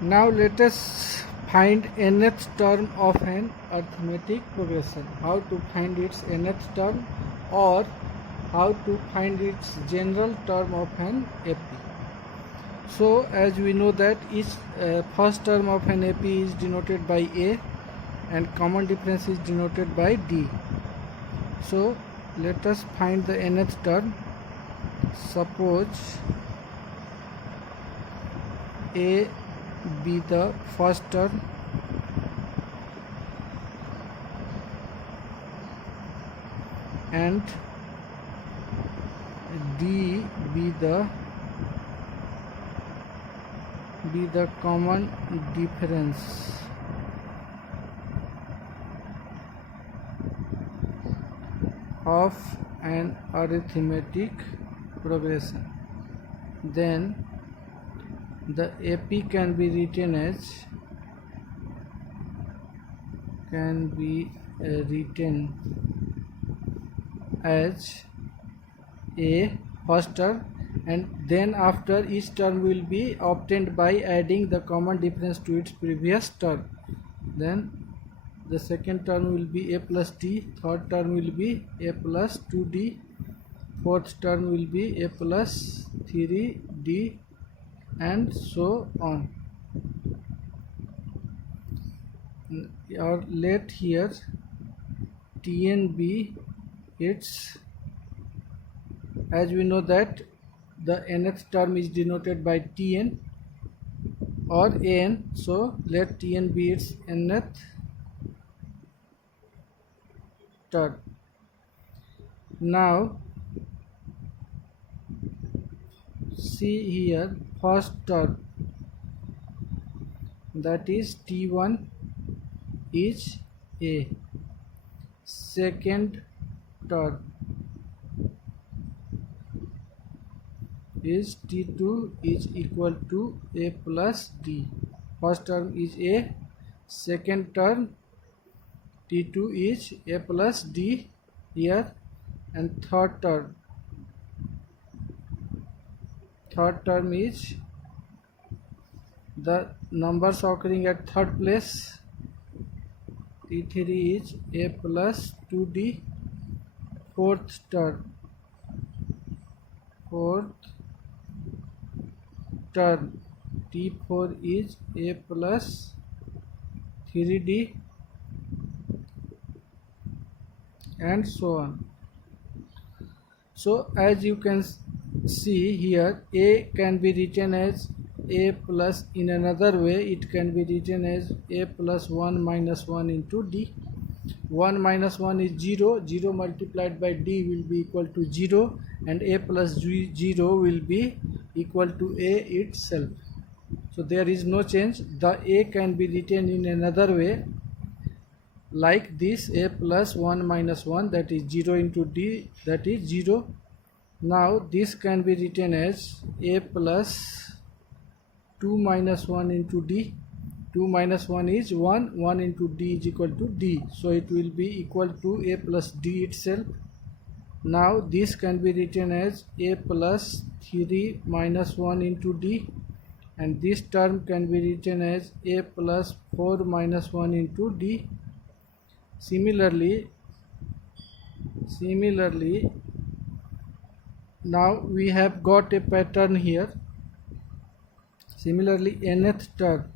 Now let us find nth term of an arithmetic progression. How to find its nth term, or how to find its general term of an AP. So as we know that each first term of an AP is denoted by A and common difference is denoted by D. So let us find the nth term. Suppose A be the first term and D be the common difference of an arithmetic progression. Then the AP can be written as A first term, and then after each term will be obtained by adding the common difference to its previous term. Then the second term will be A plus D, third term will be A plus 2D, fourth term will be A plus 3D, and so on. Or let here Tn be its, as we know that the nth term is denoted by Tn or An, so let Tn be its nth term. Now see here, first term, that is T1 is A. Second term is T2 is equal to A plus D. First term is A, second term T2 is A plus D here, and third term is the numbers occurring at third place. T3 is A plus 2D. Fourth term T4 is A plus 3D, and so on. So as you can see here, A can be written as A plus, in another way it can be written as A plus 1 minus 1 into D. 1 minus 1 is 0, 0 multiplied by D will be equal to 0, and A plus 0 will be equal to A itself. So there is no change. The A can be written in another way, like this: A plus 1 minus 1, that is 0 into D, that is 0. Now this can be written as A plus 2 minus 1 into D. 2 minus 1 is 1, 1 into D is equal to D, so it will be equal to A plus D itself. Now this can be written as A plus 3 minus 1 into D, and this term can be written as A plus 4 minus 1 into D. Similarly, now we have got a pattern here. Similarly, nth term,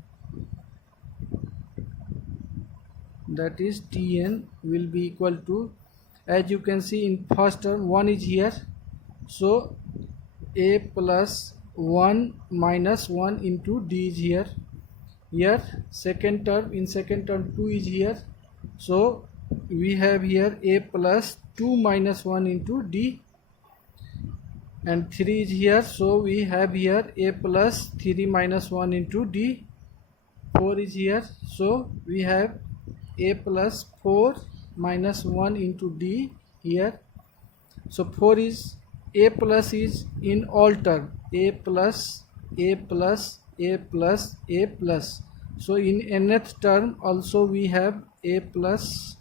that is Tn, will be equal to, as you can see in first term 1 is here, so A plus 1 minus 1 into D is here. Second term, in second term 2 is here, so we have here A plus 2 minus 1 into D, and 3 is here, so we have here A plus 3 minus 1 into D. 4 is here, so we have A plus 4 minus 1 into D here. So 4 is, A plus is in all term, A plus, A plus, A plus, A plus. So in nth term also we have A plus,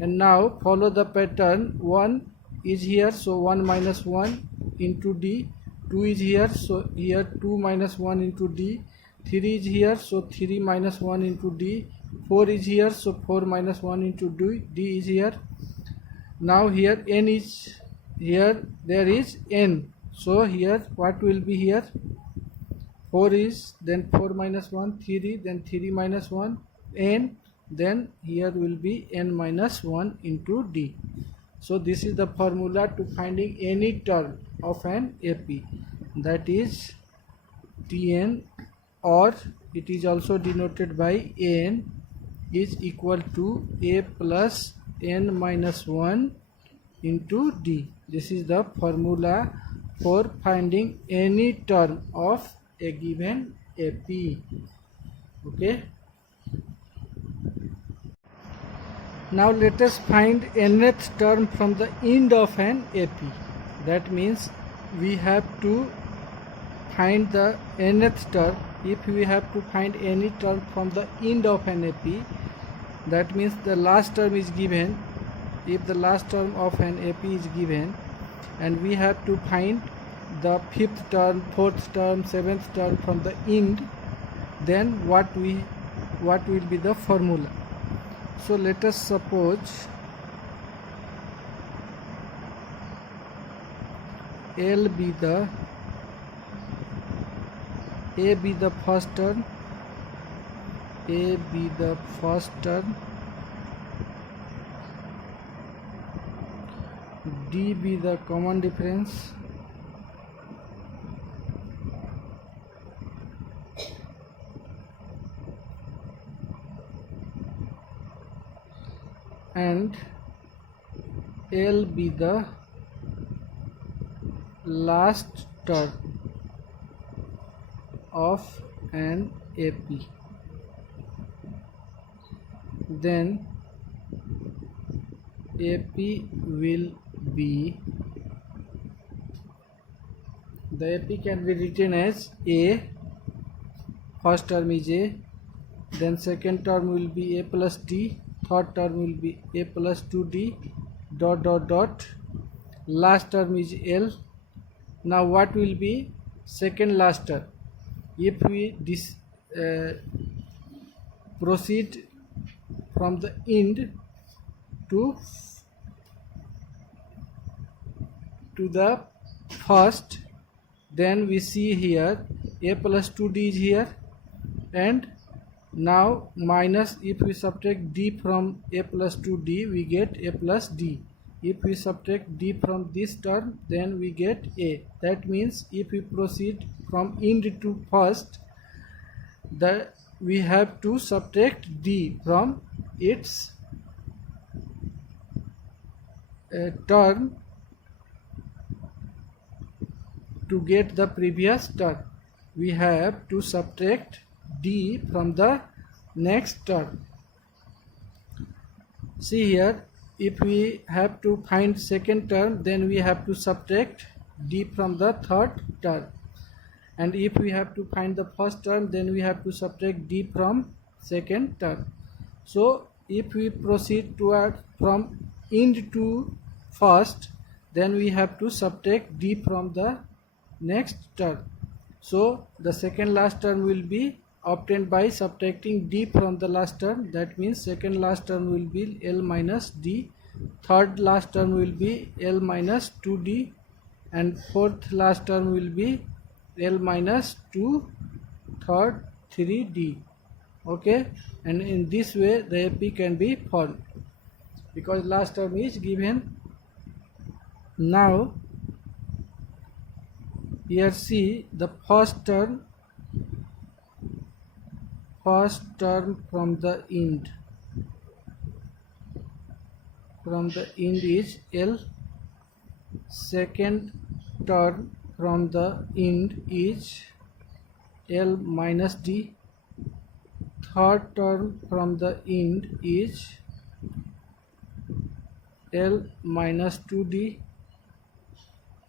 and now follow the pattern. 1 is here, so 1 minus 1 into D. 2 is here, so here 2 minus 1 into D. 3 is here, so 3 minus 1 into d. 4 is here, so 4 minus 1 into d is here. Now here n is here, there is n, so here what will be here? 4 is, then 4 minus 1, 3, then 3 minus 1, n, then here will be n minus 1 into d. So this is the formula to finding any term of an AP, that is Tn, or it is also denoted by An, is equal to A plus n minus 1 into d. This is the formula for finding any term of a given AP. Okay. Now let us find nth term from the end of an AP. That means we have to find the nth term. If we have to find any term from the end of an AP, that means the last term is given. If the last term of an AP is given and we have to find the fifth term, fourth term, seventh term from the end, then what will be the formula? So let us suppose L be the A be the first term, A be the first term, D be the common difference, and L be the last term of an AP. Then AP will be, the AP can be written as A, first term is A, then second term will be A plus D, third term will be A plus 2D, dot dot dot, last term is L. Now what will be second last term? If we proceed from the end to the first, then we see here A plus 2D is here, and now minus, if we subtract D from A plus 2D, we get A plus D. If we subtract D from this term, then we get A. That means if we proceed from end to first, we have to subtract D from its term to get the previous term. We have to subtract D from the next term. See here, if we have to find second term, then we have to subtract D from the third term, and if we have to find the first term, then we have to subtract D from second term. So if we proceed toward from end to first, then we have to subtract D from the next term. So the second last term will be obtained by subtracting D from the last term. That means second last term will be L minus D, third last term will be L minus 2D, and fourth last term will be L minus 2 third 3D. Okay, and in this way the AP can be formed because last term is given. Now here see the first term from the end. From the end is L. Second term from the end is L minus D. Third term from the end is L minus 2D.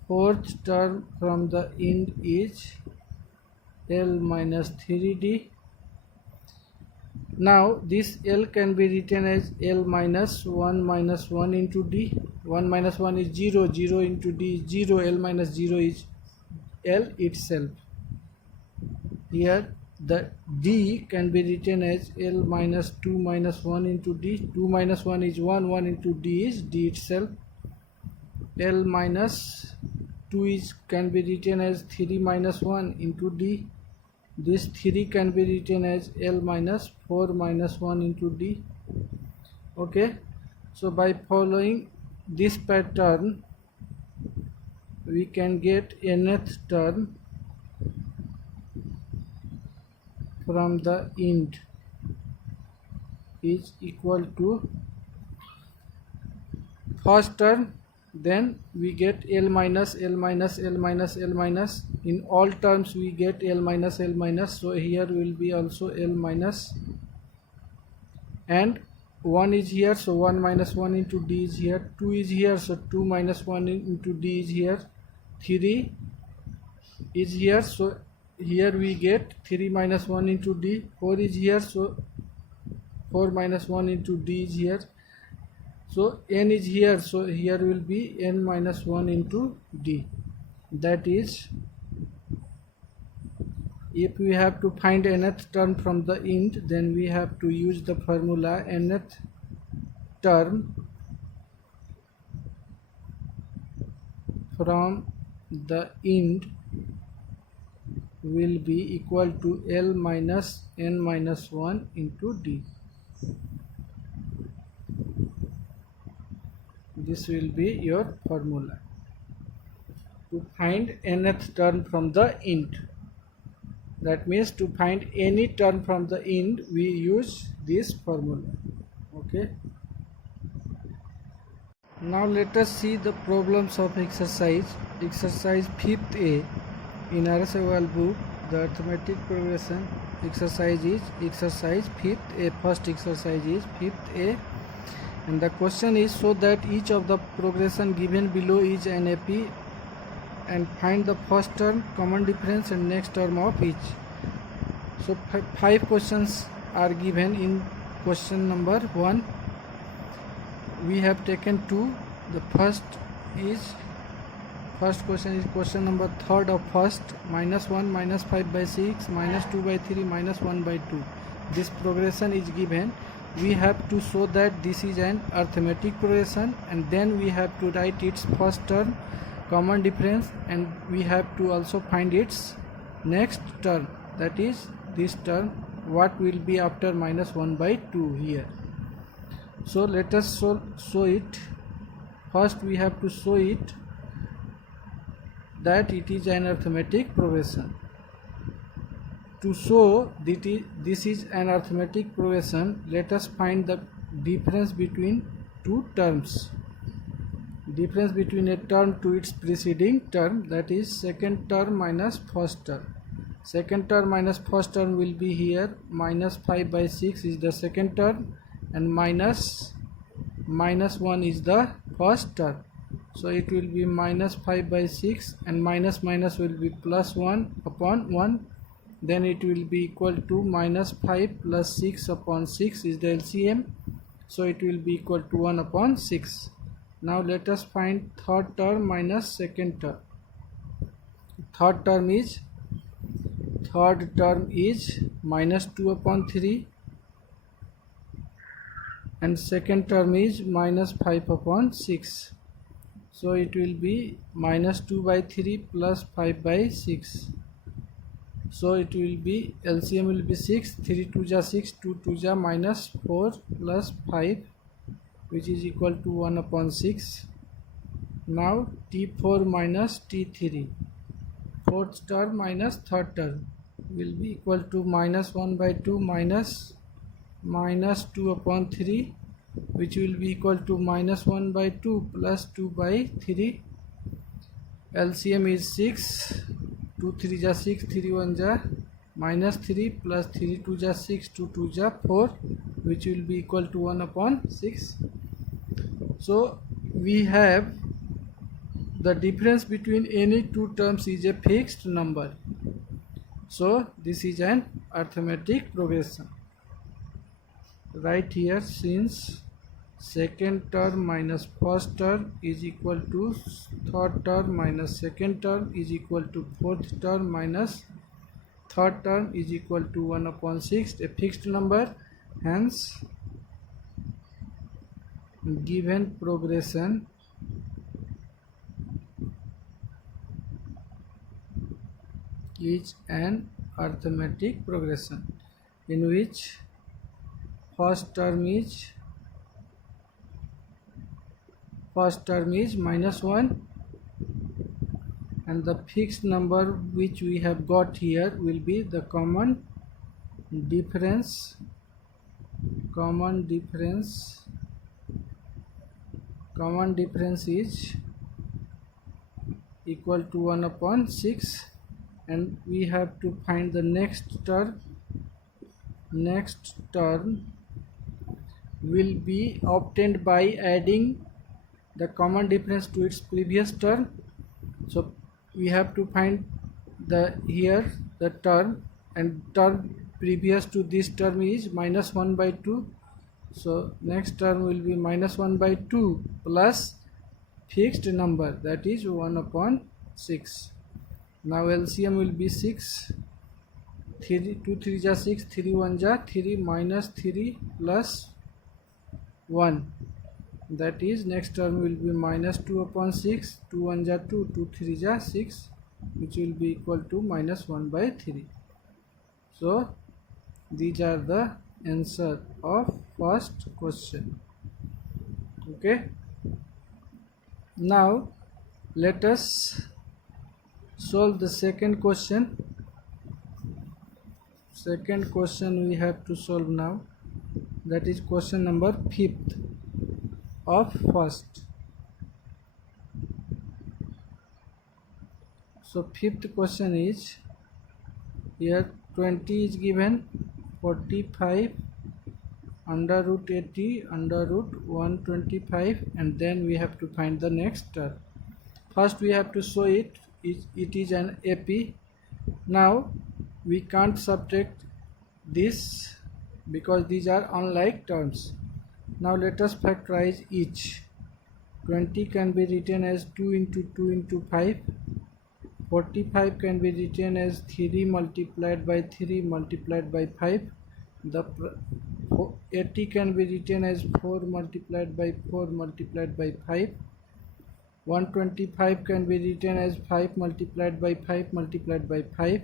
Fourth term from the end is L minus 3D. Now this L can be written as L minus 1 into D. 1 minus 1 is 0, 0 into D is 0, L minus 0 is L itself. Here the d can be written as L minus 2 minus 1 into d. 2 minus 1 is 1, 1 into d is d itself. L minus 2 is can be written as 3 minus 1 into d. This 3 can be written as L minus 4 minus 1 into d. Okay, so by following this pattern we can get nth term from the int is equal to first term, then we get L minus L minus L minus L minus. In all terms we get L minus L minus, so here will be also L minus, and 1 is here, so 1 minus 1 into d is here. 2 is here, so 2 minus 1 into d is here. 3 is here, so here we get 3 minus 1 into d. 4 is here, so 4 minus 1 into d is here. So n is here, so here will be n minus 1 into d. That is, if we have to find nth term from the int, then we have to use the formula nth term from the int will be equal to L minus n minus 1 into d. This will be your formula to find nth term from the int. That means to find any term from the int we use this formula. Okay, now let us see the problems of exercise 5th A in RS Agarwal book. The arithmetic progression exercise is exercise 5th A. First exercise is 5th A, and the question is, so that each of the progression given below is an AP, and find the first term, common difference, and next term of each. So 5 questions are given. In question number 1 we have taken 2. The first question is question number 3rd of first, minus 1 minus 5 by 6 minus 2 by 3 minus 1 by 2. This progression is given. We have to show that this is an arithmetic progression, and then we have to write its first term, common difference, and we have to also find its next term, that is this term, what will be after minus 1 by 2 here. So let us show it. First we have to show it that it is an arithmetic progression. To show that this is an arithmetic progression, let us find the difference between two terms. Difference between a term to its preceding term, that is second term minus first term. Second term minus first term will be here. Minus 5 by 6 is the second term, and minus 1 is the first term. So it will be minus 5 by 6, and minus will be plus 1 upon 1. Then it will be equal to minus 5 plus 6 upon 6 is the LCM. So it will be equal to 1 upon 6. Now let us find third term minus second term. Third term is minus 2 upon 3, and second term is minus 5 upon 6. So it will be minus 2 by 3 plus 5 by 6. So it will be LCM will be 6. 3 2 ja 6, 2 2 ja minus 4 plus 5, which is equal to 1 upon 6. Now T4 minus T3, fourth term minus third term, will be equal to minus 1 by 2 minus 2 upon 3, which will be equal to minus 1 by 2 plus 2 by 3. LCM is 6. 2 3 ja 6, 3 1 ja minus 3 plus 3 2 ja 6, 2 2 ja 4, which will be equal to 1 upon 6. So we have the difference between any two terms is a fixed number. So this is an arithmetic progression. Right here, since second term minus first term is equal to third term minus second term is equal to fourth term minus third term is equal to 1 upon 6, a fixed number. Hence given progression is an arithmetic progression in which first term is -1, and the fixed number which we have got here will be the common difference is equal to 1 upon 6, and we have to find the next term will be obtained by adding the common difference to its previous term. So we have to find the term, and term previous to this term is -1 by 2. So next term will be -1 by 2 plus fixed number, that is 1 upon 6. Now LCM will be 6. 3 2 3 ja 6, 3 1 ja 3, minus 3 plus 1, that is next term will be -2 upon 6. 2 1 ja 2, 2 3 ja 6, which will be equal to -1 by 3. So these are the answer of first question. Okay, now let us solve the second question. Second question we have to solve now, that is question number 5th of first. So 5th question is, here 20 is given, 45 under root 80 under root 125, and then we have to find the next term. First we have to show it is an AP. Now we can't subtract this because these are unlike terms. Now let us factorize each. 20 can be written as 2 into 2 into 5. 45 can be written as 3 multiplied by 3 multiplied by 5. The 80 can be written as 4 multiplied by 4 multiplied by 5. 125 can be written as 5 multiplied by 5 multiplied by 5,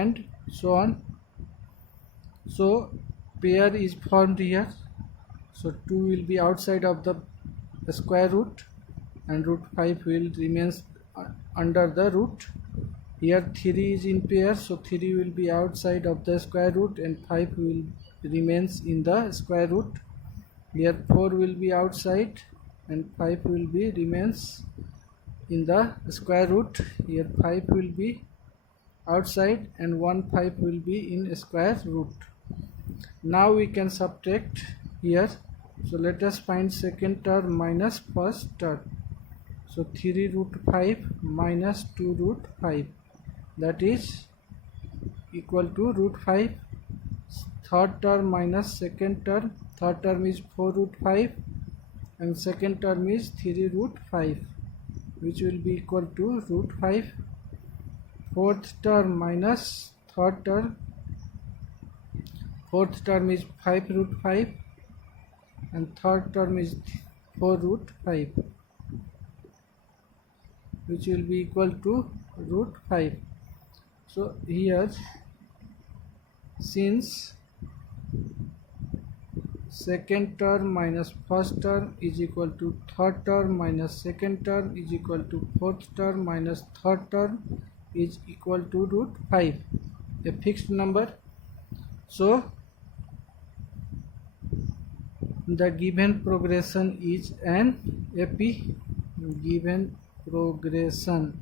and so on. So pair is formed here. So 2 will be outside of the square root, and root 5 will remains under the root. Here 3 is in pair, so 3 will be outside of the square root and 5 will remains in the square root. Here 4 will be outside and 5 will be remains in the square root. Here 5 will be outside and 5 will be in square root. Now we can subtract here. So let us find second term minus first term. So 3 root 5 minus 2 root 5, that is equal to root 5. Third term minus second term. Third term is 4 root 5 and second term is 3 root 5, which will be equal to root 5. Fourth term minus third term. Fourth term is 5 root 5 and third term is 4 root 5, which will be equal to root 5. So here, since second term minus first term is equal to third term minus second term is equal to fourth term minus third term is equal to root 5, a fixed number. So the given progression is an AP. Given progression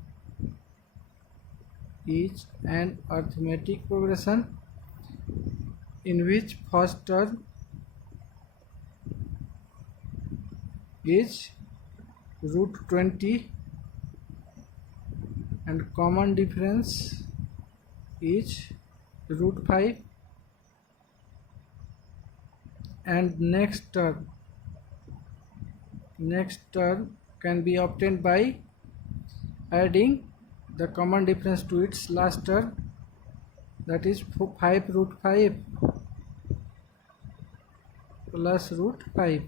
is an arithmetic progression in which first term is root 20 and common difference is root 5, and next term can be obtained by adding the common difference to its last term. that is 5 root 5 plus root 5,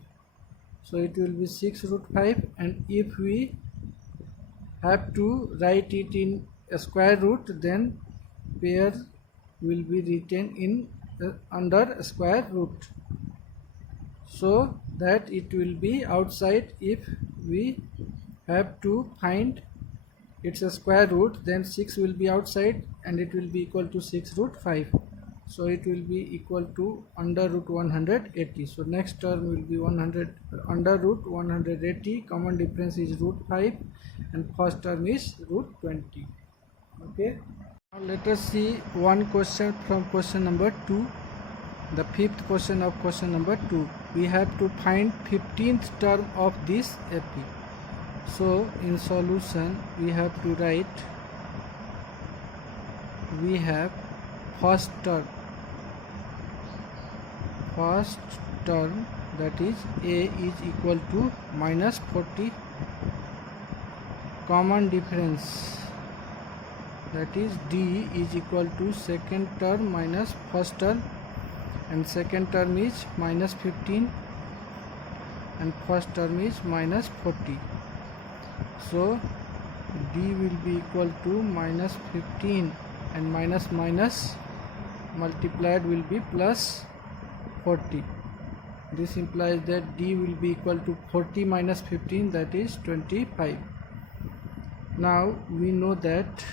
so it will be 6 root 5. And if we have to write it in a square root, then pair will be written in under a square root, so that it will be outside. If we have to find its a square root, then 6 will be outside and it will be equal to 6 root 5, so it will be equal to under root 180. So next term will be 100 under root 180. Common difference is root 5 and first term is root 20. Okay, now let us see one question from question number 2, the fifth question of question number 2. We have to find 15th term of this AP. So in solution we have to write, we have first term that is A is equal to minus 40. Common difference that is D is equal to second term minus first term, and second term is minus 15 and first term is minus 40. So D will be equal to minus 15 and minus minus multiplied will be plus 40. This implies that D will be equal to 40 minus 15, that is 25. Now we know that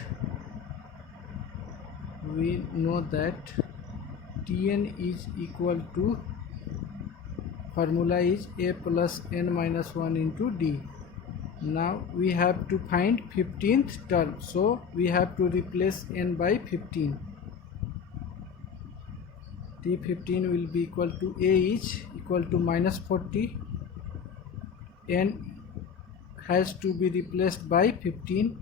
Tn is equal to, formula is A plus n minus 1 into D. Now we have to find 15th term, so we have to replace n by 15. T15 will be equal to A is equal to minus 40, n has to be replaced by 15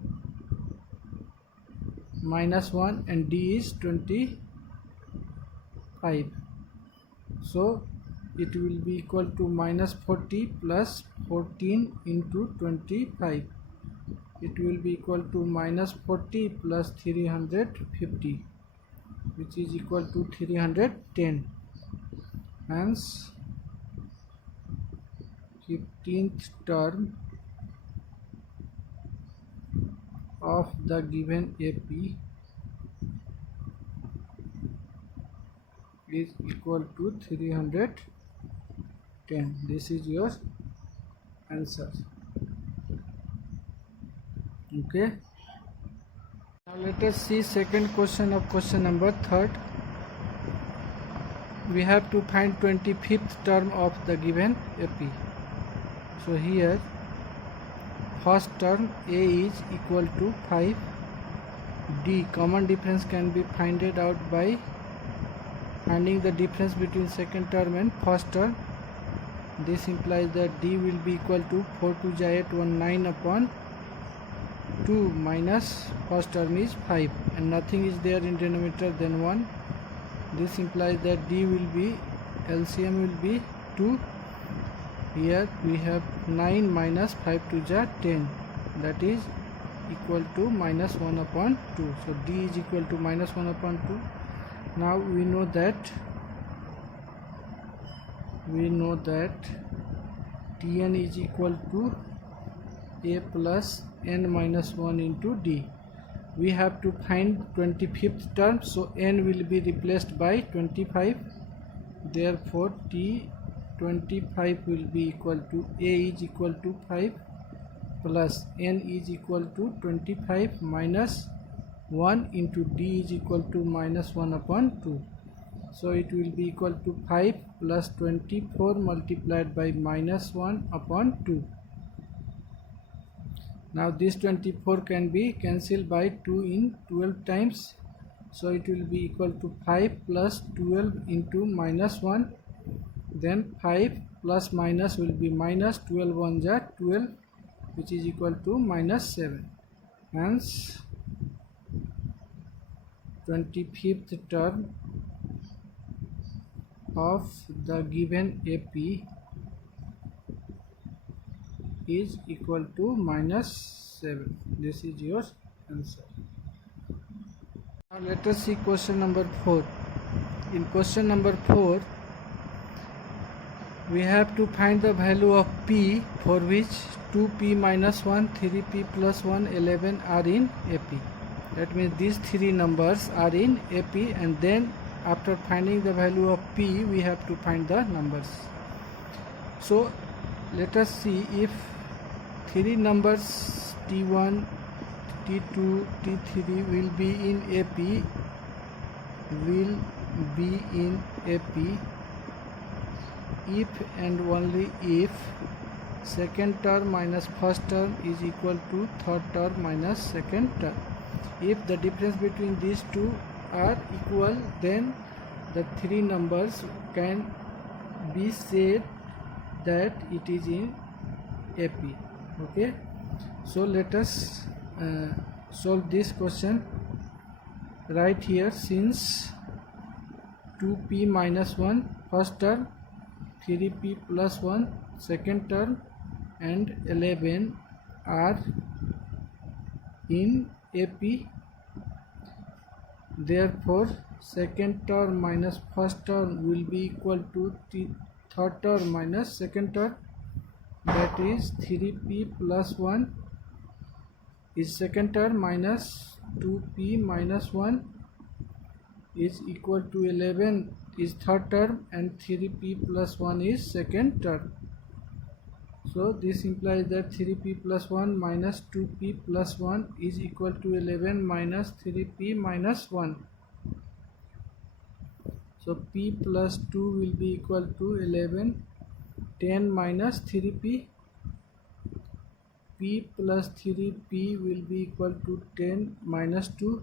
minus 1, and D is 25. So it will be equal to minus 40 plus 14 into 25. It will be equal to minus 40 plus 350, which is equal to 310. Hence 15th term of the given AP is equal to 310. This is your answer. Okay, now let us see second question of question number 3. We have to find 25th term of the given AP. So here first term A is equal to 5. D, common difference can be finded out by finding the difference between second term and first term. This implies that D will be equal to 4 to 8 9 upon 2 minus first term is 5, and nothing is there in denominator than 1. This implies that D will be, LCM will be 2. Here we have 9 minus 5 to 10, that is equal to minus 1 upon 2. So D is equal to minus 1 upon 2. Now we know that Tn is equal to A plus n minus 1 into D. We have to find 25th term, so n will be replaced by 25. Therefore T25 will be equal to A is equal to 5 plus n is equal to 25 minus 1 into D is equal to minus 1 upon 2. So it will be equal to 5 plus 24 multiplied by minus 1 upon 2. Now this 24 can be cancelled by 2 in 12 times. So it will be equal to 5 plus 12 into minus 1. Then 5 plus minus will be minus 12 1 ja 12, which is equal to minus 7. Hence 25th term of the given AP is equal to minus 7. This is your answer. Now let us see question number 4. In question number 4, we have to find the value of p for which 2p minus 1, 3p plus 1, 11 are in AP. That means these three numbers are in AP, and then after finding the value of p, we have to find the numbers. So let us see if three numbers T1, T2, T3 will be in AP, if and only if second term minus first term is equal to third term minus second term. If the difference between these two are equal, then the three numbers can be said that it is in AP. Okay, so let us solve this question right here. Since 2p minus 1 first term, 3p plus 1 second term, and 11 are in AP, therefore second term minus first term will be equal to third term minus second term, that is 3p plus 1 is second term minus 2p minus 1 is equal to 11 is third term, and 3p plus 1 is second term. So this implies that 3p plus 1 minus 2p plus 1 is equal to 11 minus 3p minus 1. So p plus 2 will be equal to 11, 10 minus 3p, p plus 3p will be equal to 10 minus 2,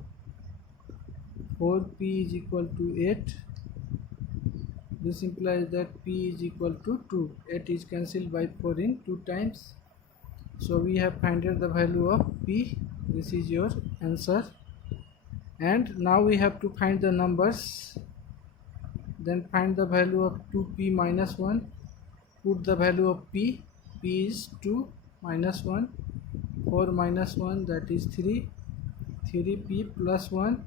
4p is equal to 8. This implies that p is equal to 2. 8 is cancelled by 4 in 2 times. So we have found the value of p. This is your answer. And now we have to find the numbers. Then find the value of 2p minus 1. Put the value of p. P is 2 minus 1. 4 minus 1, that is 3. 3p plus 1.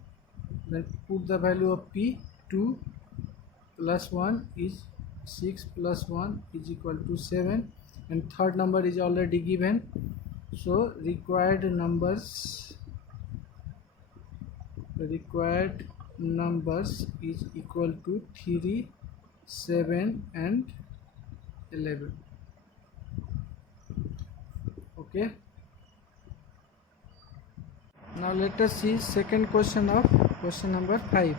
Then put the value of p. 2 plus 1 is 6 plus 1 is equal to 7, and third number is already given. So required numbers is equal to 3, 7 and 11. Okay, now let us see second question of question number 5.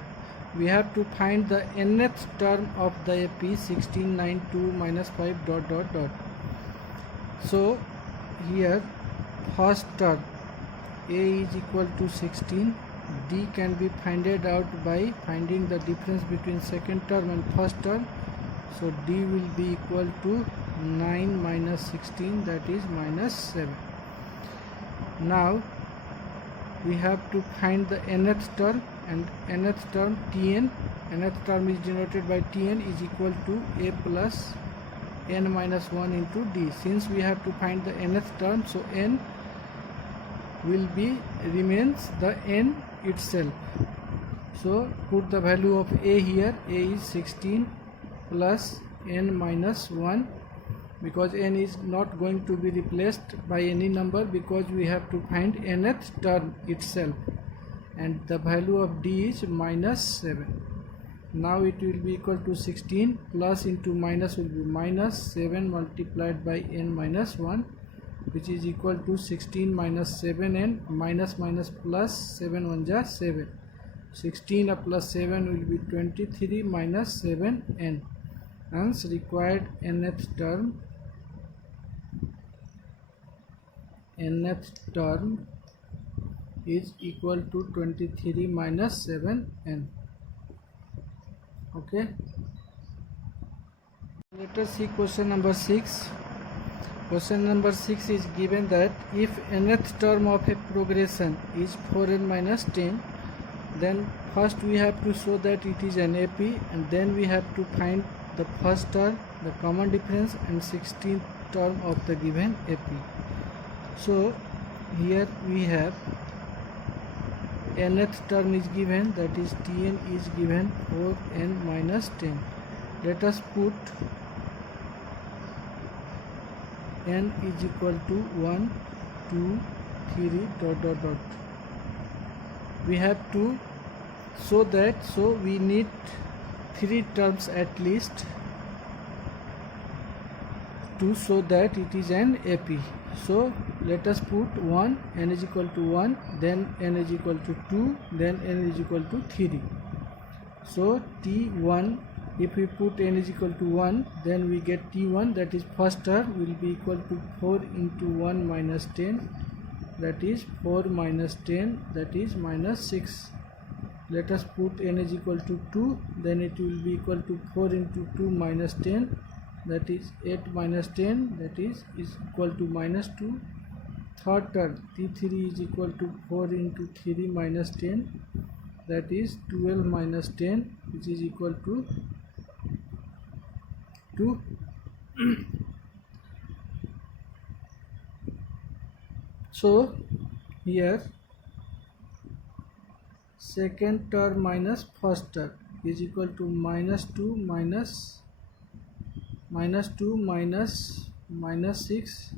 We have to find the nth term of the AP 16, 9, 2 minus 5 dot dot dot. So here first term a is equal to 16. D can be found out by finding the difference between second term and first term. So D will be equal to 9 minus 16, that is minus 7. Now we have to find the nth term, and nth term Tn, nth term is denoted by Tn, is equal to a plus n minus 1 into D. Since we have to find the nth term, so n will be remains the n itself. So put the value of a here. A is 16 plus n minus 1, because n is not going to be replaced by any number, because we have to find nth term itself, and the value of D is minus 7. Now it will be equal to 16, plus into minus will be minus 7 multiplied by n minus 1, which is equal to 16 minus 7n, minus minus plus 7 1 ja 7. 16 plus 7 will be 23 minus 7n. Hence required nth term is equal to 23 minus 7n. Okay, let us see question number 6. Question number 6 is given that if nth term of a progression is 4n minus 10, then first we have to show that it is an AP, and then we have to find the first term, the common difference, and 16th term of the given AP. So here we have nth term is given, that is Tn is given 4n minus 10. Let us put n is equal to 1, 2, 3 dot dot dot. We have to so we need 3 terms at least to show that it is an AP. So let us put 1, n is equal to 1, then n is equal to 2, then n is equal to 3. So T1, if we put n is equal to 1, then we get T1, that is first term, will be equal to 4 into 1 minus 10, that is 4 minus 10, that is minus 6. Let us put n is equal to 2, then it will be equal to 4 into 2 minus 10, that is 8 minus 10, that is equal to minus 2. Third term, T3 is equal to 4 into 3 minus 10, that is 12 minus 10, which is equal to 2. So here second term minus first term is equal to minus 2 minus 6,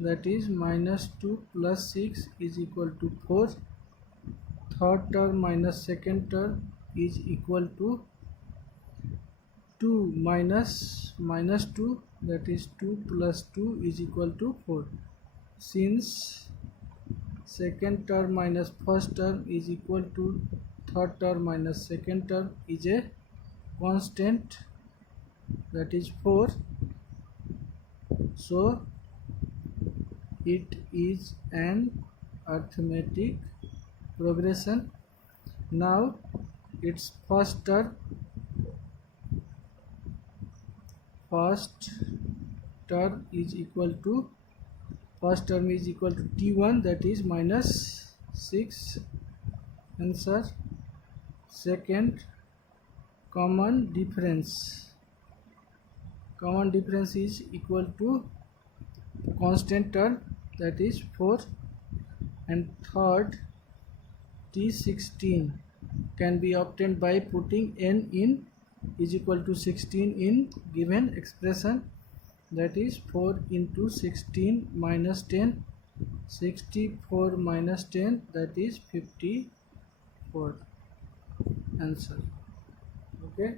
that is minus 2 plus 6 is equal to 4. Third term minus second term is equal to 2 minus 2, that is 2 plus 2 is equal to 4. Since second term minus first term is equal to third term minus second term is a constant, that is 4, so it is an arithmetic progression. Now its first term is equal to T1, that is minus 6, answer. Second, common difference is equal to constant term, that is 4. And third, T16 can be obtained by putting n in is equal to 16 in given expression, that is 4 into 16 minus 10, 64 minus 10, that is 54, answer. Okay.